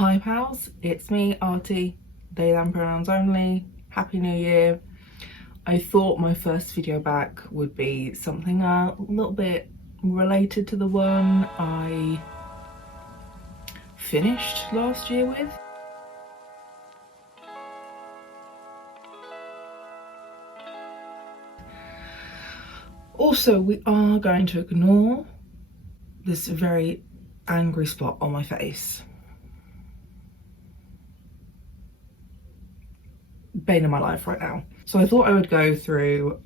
Hi pals, it's me, Artie, they them pronouns only. Happy New Year. I thought my first video back would be something a little bit related to the one I finished last year with. Also, we are going to ignore this very angry spot on my face. Bane of my life right now. So I thought I would go through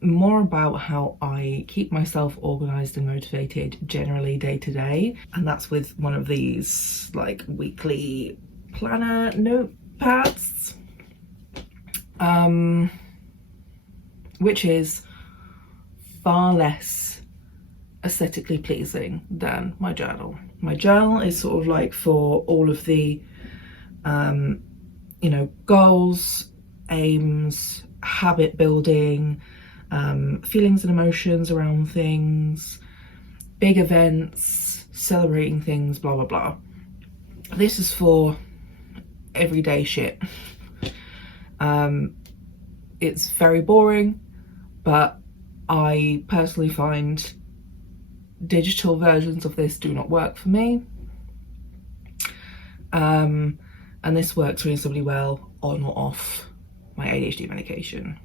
more about how I keep myself organised and motivated generally day to day, and that's with one of these like weekly planner notepads, which is far less aesthetically pleasing than my journal. My journal is sort of like for all of the you know, goals, aims, habit building, feelings and emotions around things, big events, celebrating things, blah blah blah. This is for everyday shit. It's very boring, but I personally find digital versions of this do not work for me. And this works reasonably well on or off my ADHD medication.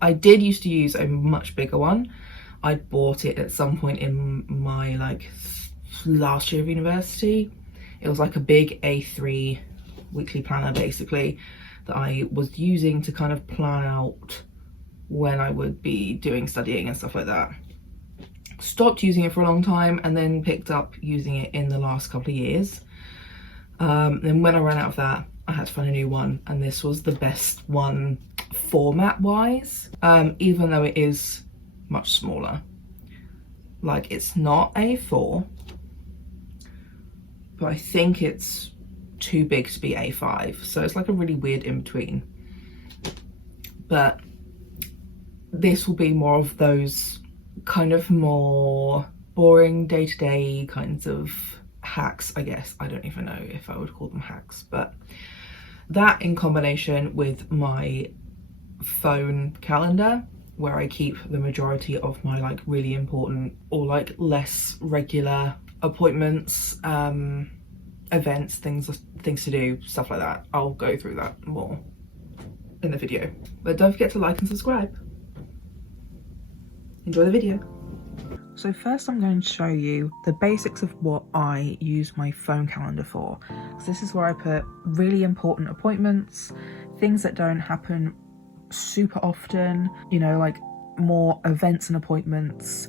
I did used to use a much bigger one. I bought it at some point in my last year of university. It was like a big A3 weekly planner basically that I was using to kind of plan out when I would be doing studying and stuff like that. Stopped using it for a long time and then picked up using it in the last couple of years. Then when I ran out of that, I had to find a new one, and this was the best one format wise, even though it is much smaller. Like, it's not A4, but I think it's too big to be A5, so it's like a really weird in between. But this will be more of those kind of more boring day-to-day kinds of hacks, I guess. I don't even know if I would call them hacks, but that in combination with my phone calendar, where I keep the majority of my like really important or like less regular appointments, events, things to do, stuff like that. I'll go through that more in the video, but don't forget to like and subscribe. Enjoy the video. So first I'm going to show you the basics of what I use my phone calendar for. So this is where I put really important appointments, things that don't happen super often, you know, like more events and appointments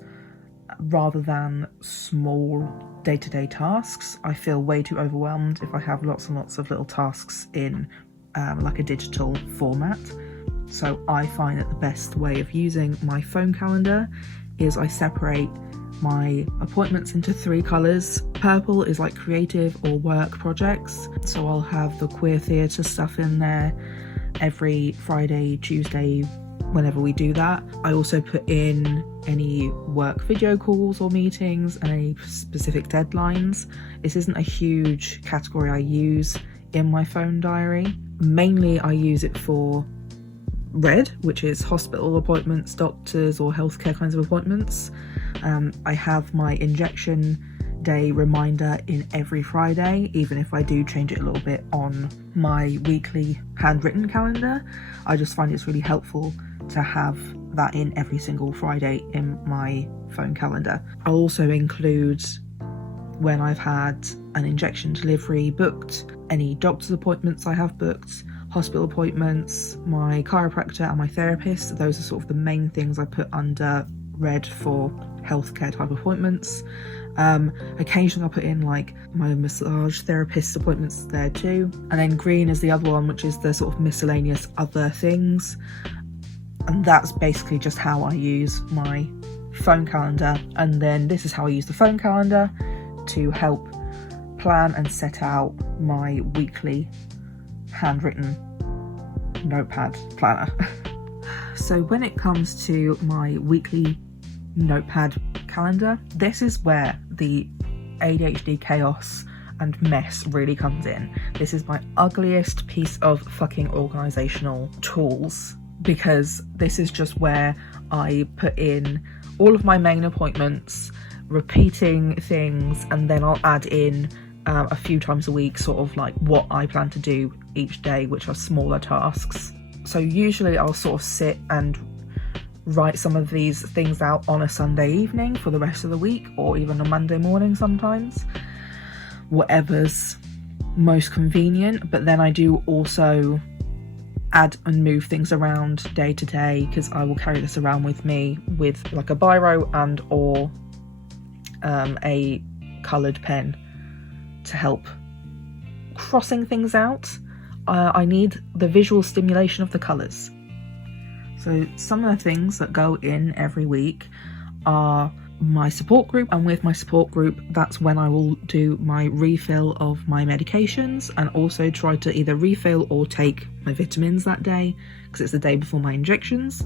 rather than small day-to-day tasks. I feel way too overwhelmed if I have lots and lots of little tasks in like a digital format. So I find that the best way of using my phone calendar is I separate my appointments into 3 colours. Purple is like creative or work projects, so I'll have the queer theatre stuff in there every Friday, Tuesday, whenever we do that. I also put in any work video calls or meetings and any specific deadlines. This isn't a huge category I use in my phone diary. Mainly I use it for red, which is hospital appointments, doctors or healthcare kinds of appointments. I have my injection day reminder in every Friday, even if I do change it a little bit on my weekly handwritten calendar. I just find it's really helpful to have that in every single Friday in my phone calendar. I'll also include when I've had an injection delivery booked, any doctor's appointments I have booked, hospital appointments, my chiropractor and my therapist. Those are sort of the main things I put under red for healthcare type appointments. Occasionally I'll put in like my massage therapist appointments there too. And then green is the other one, which is the sort of miscellaneous other things. And that's basically just how I use my phone calendar. And then this is how I use the phone calendar to help plan and set out my weekly handwritten notepad planner. So when it comes to my weekly notepad calendar, this is where the ADHD chaos and mess really comes in. This is my ugliest piece of fucking organisational tools, because this is just where I put in all of my main appointments, repeating things, and then I'll add in a few times a week sort of like what I plan to do each day, which are smaller tasks. So usually I'll sort of sit and write some of these things out on a Sunday evening for the rest of the week, or even a Monday morning sometimes, whatever's most convenient. But then I do also add and move things around day to day, because I will carry this around with me with like a biro and or a coloured pen to help crossing things out. I need the visual stimulation of the colours. So some of the things that go in every week are my support group, and with my support group, that's when I will do my refill of my medications, and also try to either refill or take my vitamins that day, because it's the day before my injections.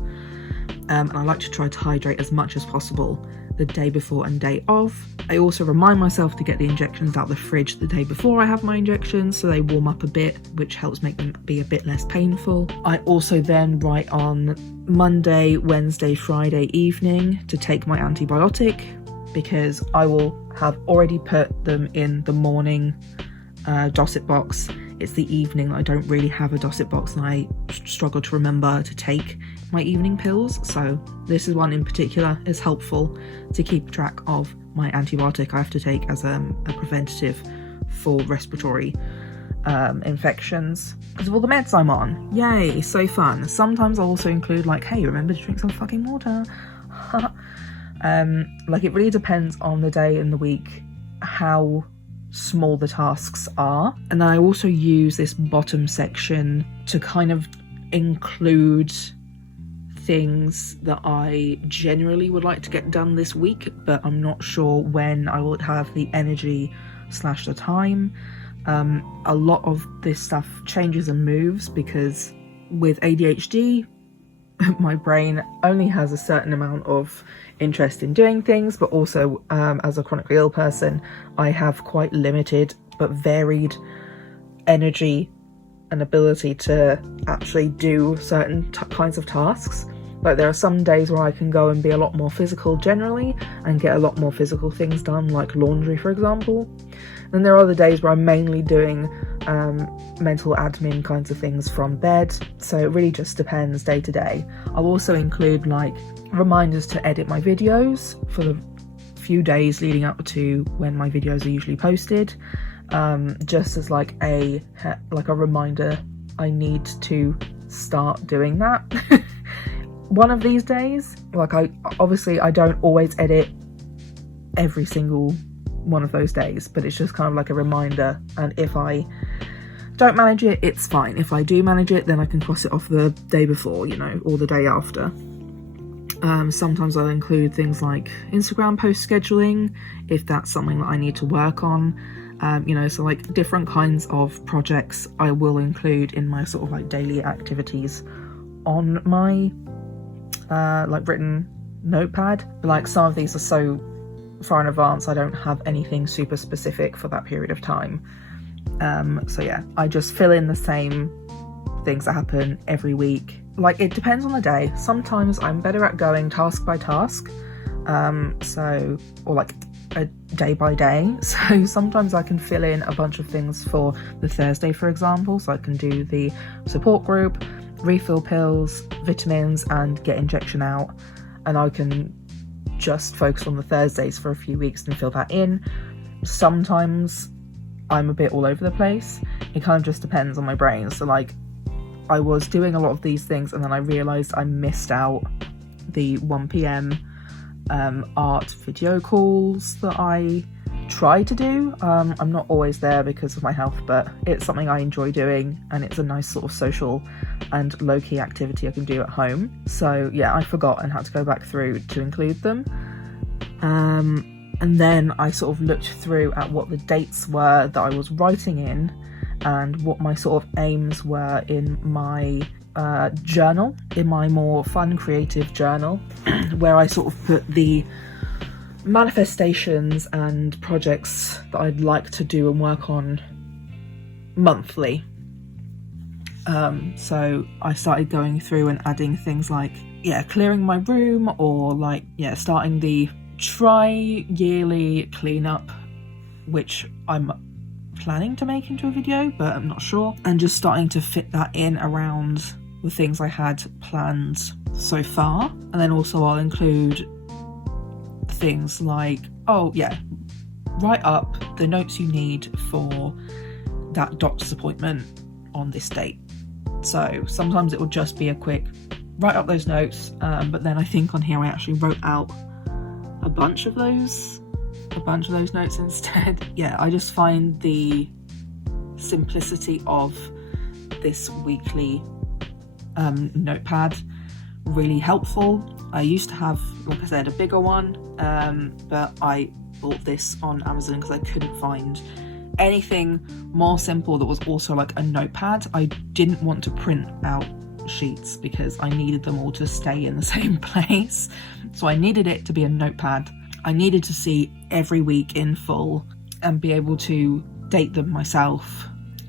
And I like to try to hydrate as much as possible the day before and day of. I also remind myself to get the injections out the fridge the day before I have my injections, so they warm up a bit, which helps make them be a bit less painful. I also then write on Monday, Wednesday, Friday evening to take my antibiotic, because I will have already put them in the morning dosset box. It's the evening I don't really have a dosset box, and I struggle to remember to take my evening pills, so this is one in particular is helpful to keep track of my antibiotic I have to take as a preventative for respiratory infections, because of all the meds I'm on. Yay, so fun. Sometimes I'll also include like, hey, remember to drink some fucking water. Like, it really depends on the day and the week how small the tasks are. And then I also use this bottom section to kind of include things that I generally would like to get done this week, but I'm not sure when I will have the energy / the time. A lot of this stuff changes and moves, because with ADHD, my brain only has a certain amount of interest in doing things, but also as a chronically ill person, I have quite limited but varied energy and ability to actually do certain kinds of tasks. Like, there are some days where I can go and be a lot more physical generally and get a lot more physical things done, like laundry, for example. Then there are other days where I'm mainly doing mental admin kinds of things from bed. So it really just depends day to day. I'll also include like reminders to edit my videos for the few days leading up to when my videos are usually posted, just as like a reminder I need to start doing that. One of these days, like, I don't always edit every single one of those days, but it's just kind of like a reminder, and if I don't manage it, it's fine. If I do manage it, then I can cross it off the day before, you know, or the day after. Sometimes I'll include things like Instagram post scheduling, if that's something that I need to work on. You know, so like different kinds of projects I will include in my sort of like daily activities on my like written notepad. But like, some of these are so far in advance, I don't have anything super specific for that period of time. So yeah, I just fill in the same things that happen every week. Like, it depends on the day. Sometimes I'm better at going task by task, or like a day by day. So sometimes I can fill in a bunch of things for the Thursday, for example. So I can do the support group, refill pills, vitamins, and get injection out, and I can just focus on the Thursdays for a few weeks and fill that in. Sometimes I'm a bit all over the place. It kind of just depends on my brain. So like, I was doing a lot of these things, and then I realised I missed out the 1 p.m. art video calls that I try to do. I'm not always there because of my health, but it's something I enjoy doing, and it's a nice sort of social and low-key activity I can do at home. So yeah, I forgot and had to go back through to include them. And then I sort of looked through at what the dates were that I was writing in, and what my sort of aims were in my journal, in my more fun creative journal, where I sort of put the manifestations and projects that I'd like to do and work on monthly. So I started going through and adding things like, clearing my room, or like, starting the tri-yearly cleanup, which I'm planning to make into a video, but I'm not sure, and just starting to fit that in around the things I had planned so far. And then also I'll include things like, write up the notes you need for that doctor's appointment on this date. So sometimes it will just be a quick write up those notes, but then I think on here I actually wrote out a bunch of those notes instead. I just find the simplicity of this weekly notepad really helpful. I used to have, like I said, a bigger one, but I bought this on Amazon because I couldn't find anything more simple that was also like a notepad. I didn't want to print out sheets because I needed them all to stay in the same place, so I needed it to be a notepad. I needed to see every week in full and be able to date them myself.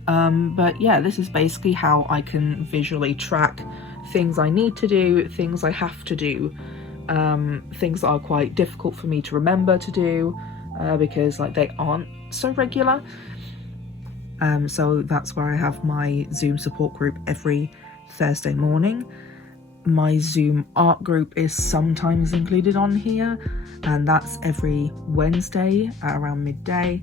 But this is basically how I can visually track things I need to do, things I have to do, things that are quite difficult for me to remember to do, because like they aren't so regular. So that's where I have my Zoom support group every Thursday morning. My Zoom art group is sometimes included on here, and that's every Wednesday at around midday.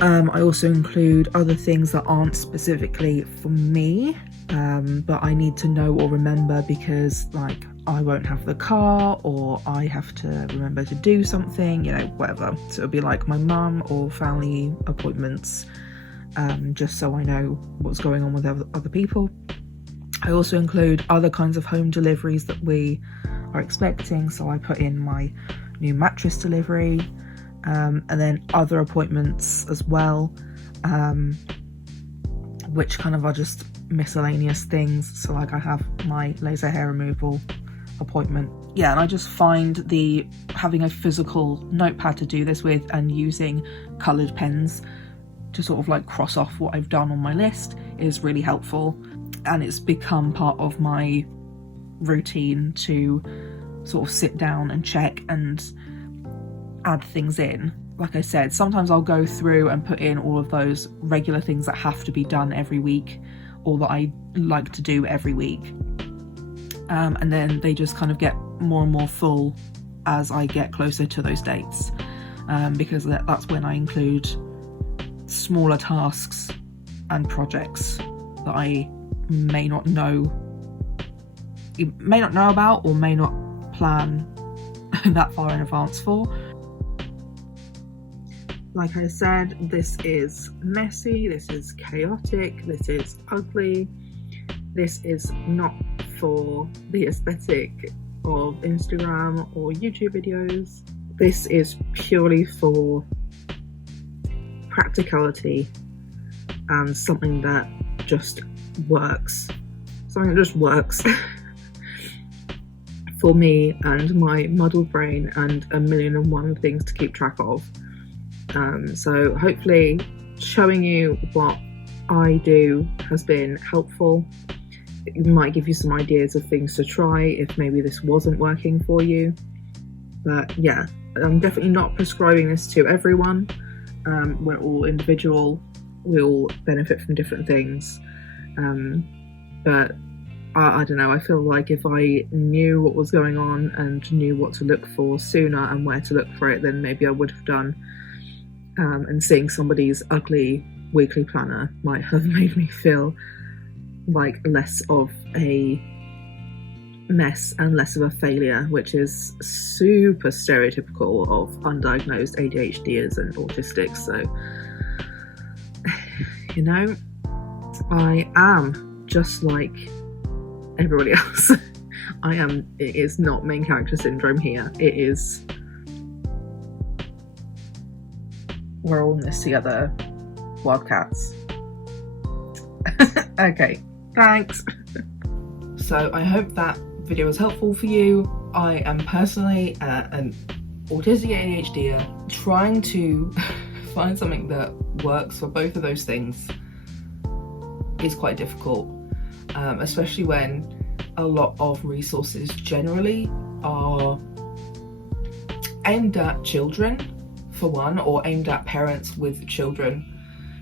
I also include other things that aren't specifically for me, but I need to know or remember because like I won't have the car, or I have to remember to do something, whatever. So it'll be like my mum or family appointments, just so I know what's going on with other people. I also include other kinds of home deliveries that we are expecting, so I put in my new mattress delivery, and then other appointments as well, which kind of are just miscellaneous things. So like I have my laser hair removal appointment. And I just find having a physical notepad to do this with and using coloured pens to sort of like cross off what I've done on my list is really helpful, and it's become part of my routine to sort of sit down and check and add things in. Like I said, sometimes I'll go through and put in all of those regular things that have to be done every week, or that I like to do every week, and then they just kind of get more and more full as I get closer to those dates, because that's when I include smaller tasks and projects that I may not know about, or may not plan that far in advance for. Like I said, this is messy, this is chaotic, this is ugly. This is not for the aesthetic of Instagram or YouTube videos. This is purely for practicality and something that just works. For me and my muddled brain and a million and one things to keep track of. So hopefully showing you what I do has been helpful. It might give you some ideas of things to try if maybe this wasn't working for you. But I'm definitely not prescribing this to everyone. We're all individual, we all benefit from different things. But I don't know, I feel like if I knew what was going on and knew what to look for sooner and where to look for it, then maybe I would have done. And seeing somebody's ugly weekly planner might have made me feel like less of a mess and less of a failure, which is super stereotypical of undiagnosed ADHDers and autistics. So, I am just like everybody else. It is not main character syndrome here. It is, we're all in this together, wildcats. Okay, thanks. So I hope that video was helpful for you. I am personally autistic ADHD, trying to find something that works for both of those things is quite difficult, especially when a lot of resources generally are aimed at children, for one, or aimed at parents with children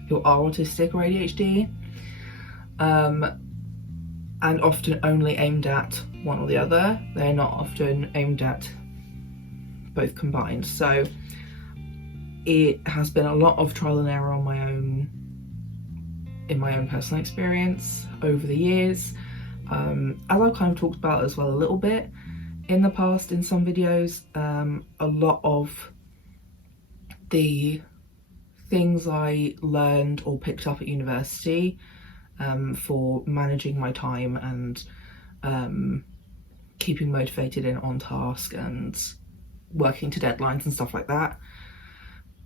who are autistic or ADHD, and often only aimed at one or the other. They're not often aimed at both combined. So it has been a lot of trial and error on my own, in my own personal experience over the years. As I've kind of talked about as well a little bit in the past in some videos, a lot of the things I learned or picked up at university for managing my time and keeping motivated and on task and working to deadlines and stuff like that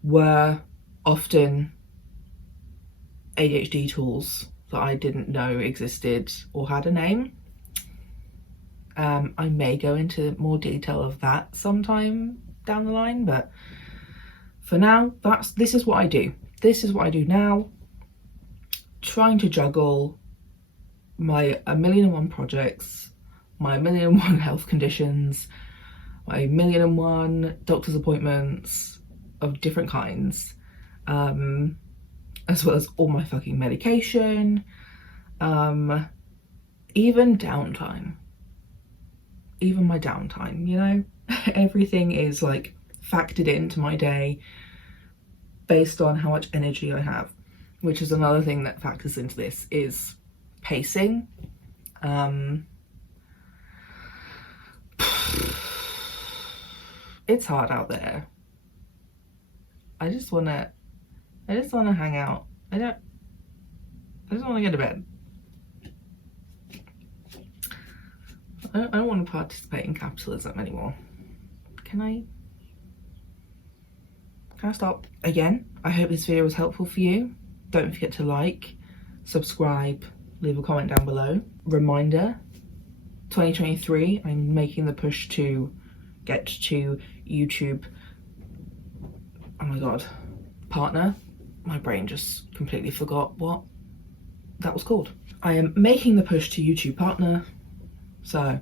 were often ADHD tools that I didn't know existed or had a name. I may go into more detail of that sometime down the line, but for now, this is what I do. This is what I do now, trying to juggle my 1,000,001 projects, my 1,000,001 health conditions, my 1,000,001 doctor's appointments of different kinds, as well as all my fucking medication, even downtime, even my downtime, you know? Everything is like factored into my day based on how much energy I have, which is another thing that factors into this, is pacing. It's hard out there. I just wanna hang out. I just wanna go to bed. I don't want to participate in capitalism anymore. Can I stop? Again, I hope this video was helpful for you. Don't forget to like, subscribe, leave a comment down below. Reminder, 2023, I'm making the push to get to YouTube, oh my god, partner. My brain just completely forgot what that was called. I am making the push to YouTube partner, so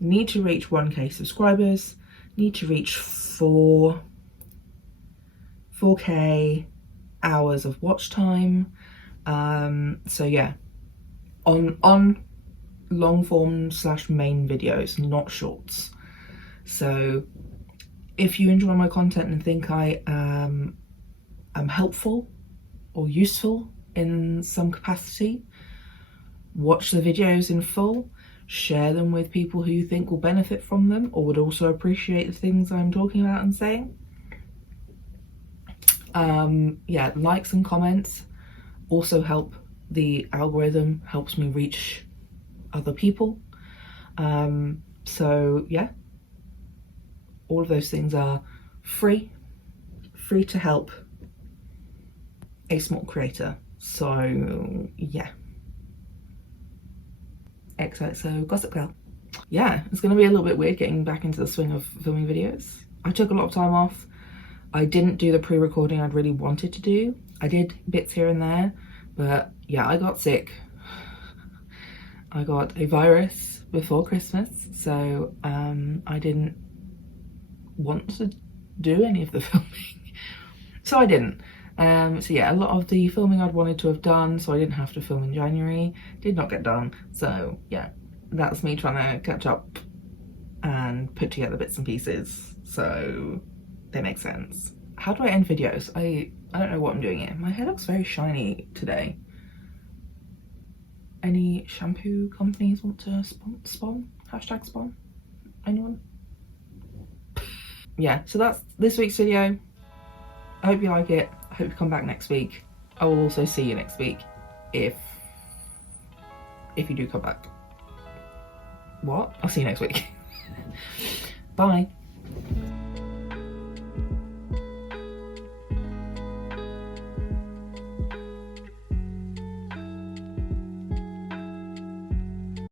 need to reach 1K subscribers, need to reach 4K hours of watch time. So yeah, on long form / main videos, not shorts. So if you enjoy my content and think I am helpful or useful in some capacity, watch the videos in full, share them with people who you think will benefit from them or would also appreciate the things I'm talking about and saying. Yeah, likes and comments also help the algorithm, helps me reach other people. So yeah, all of those things are free to help a small creator. So yeah, XOXO Gossip Girl. Yeah, it's gonna be a little bit weird getting back into the swing of filming videos. I took a lot of time off. I didn't do the pre-recording I'd really wanted to do. I did bits here and there, but yeah, I got sick. I got a virus before Christmas, so I didn't want to do any of the filming. So I didn't. So yeah, a lot of the filming I'd wanted to have done, so I didn't have to film in January, did not get done. So yeah, that's me trying to catch up and put together bits and pieces, so they make sense. How do I end videos? I don't know what I'm doing here. My hair looks very shiny today. Any shampoo companies want to spawn? Hashtag spawn? Anyone? Yeah, so that's this week's video. I hope you like it. I hope you come back next week. I will also see you next week if you do come back. What? I'll see you next week. Bye.